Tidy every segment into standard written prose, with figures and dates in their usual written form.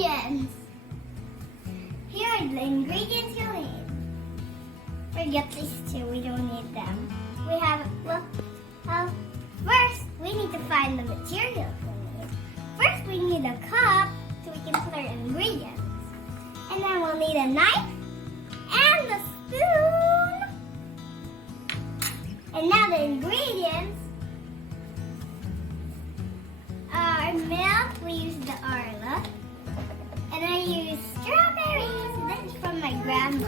ingredients. Here are the ingredients you'll need. Forget these two, we don't need them. We have, first we need to find the materials we need. First we need a cup so we can put our ingredients. And then we'll need a knife and a spoon. And now the ingredients are milk, we use the Arla. And I use strawberries, this is from my grandma.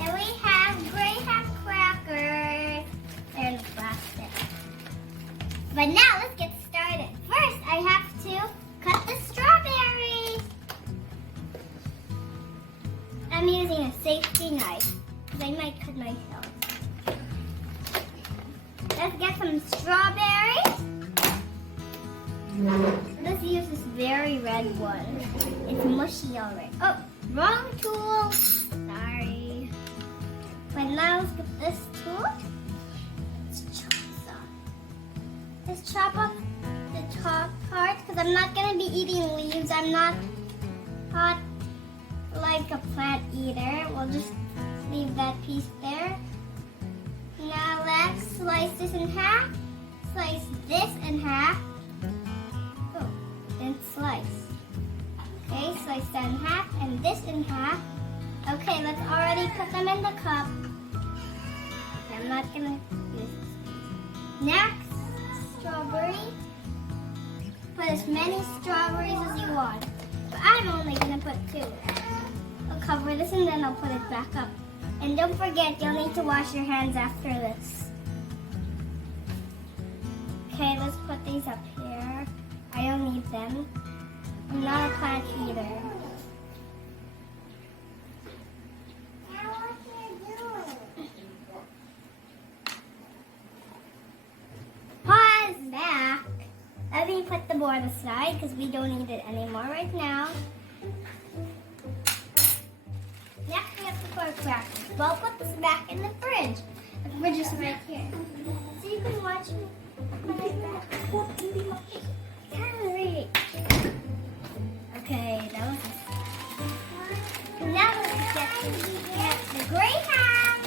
And we have Graham crackers. They're in the plastic. But now let's get started. First, I have to cut the strawberries. I'm using a safety knife because I might cut myself. Let's get some strawberries. Let's use this very red one. It's mushy already. Oh, wrong tool. Sorry. But now let's get this tool. Let's chop this off. Let's chop off the top part because I'm not going to be eating leaves. I'm not like a plant eater. We'll just leave that piece there. Now let's slice this in half. Slice this in half. Oh, then slice. Okay, slice that in half and this in half. Okay, let's already put them in the cup. Okay, I'm not gonna use this. Next, strawberry. Put as many strawberries as you want. But I'm only gonna put 2. I'll cover this and then I'll put it back up. And don't forget, you'll need to wash your hands after this. Okay, let's put these up here. I don't need them. I'm not a plant eater. Pause back. Let me put the board aside because we don't need it anymore right now. Next we have to put crackers. Well, I'll put this back in the fridge. The fridge is right here. So you can watch me put it back. Hurry. Okay, that was now let's get the Graham.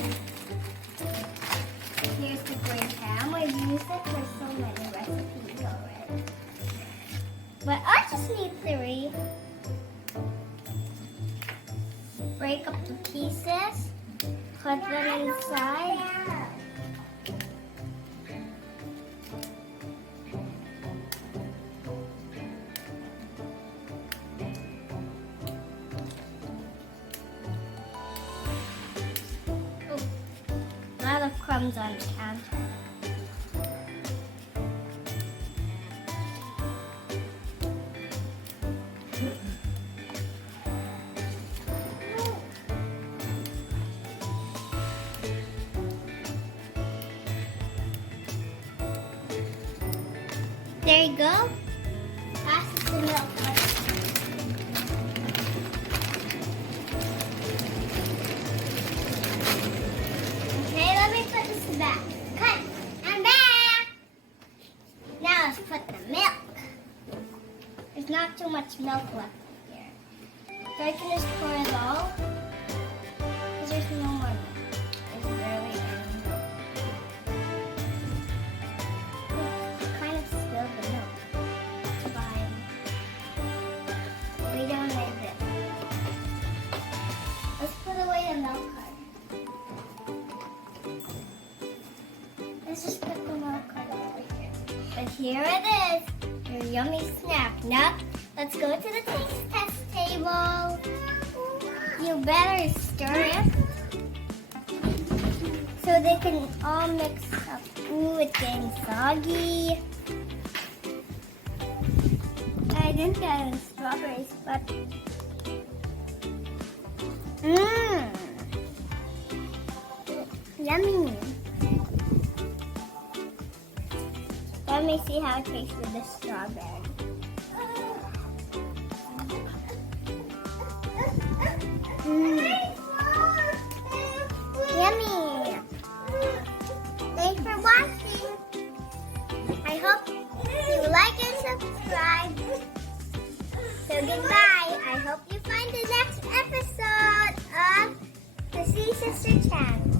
Here's the Graham. We've used it for so many recipes already. But I just need 3. Break up the pieces, put them inside. Oh, a lot of crumbs on the counter. There you go. Pass the milk. Okay, let me put this back. Cut. I'm back. Now let's put the milk. There's not too much milk left here. So I can just pour it all. Because there's no more milk. There's barely any milk. Kind of spilled the milk. It's fine. We don't need it. Let's put away the milk cart. Let's just put the milk cart over here. But here it is, your yummy snack. Now, let's go to the taste test table. You better stir it so they can all mix up. Ooh, it's getting soggy. I didn't get any strawberries, but yummy. Let me see how it tastes with the strawberry. Yummy. Thanks for watching. I hope you like and subscribe. So goodbye. I hope sister channel.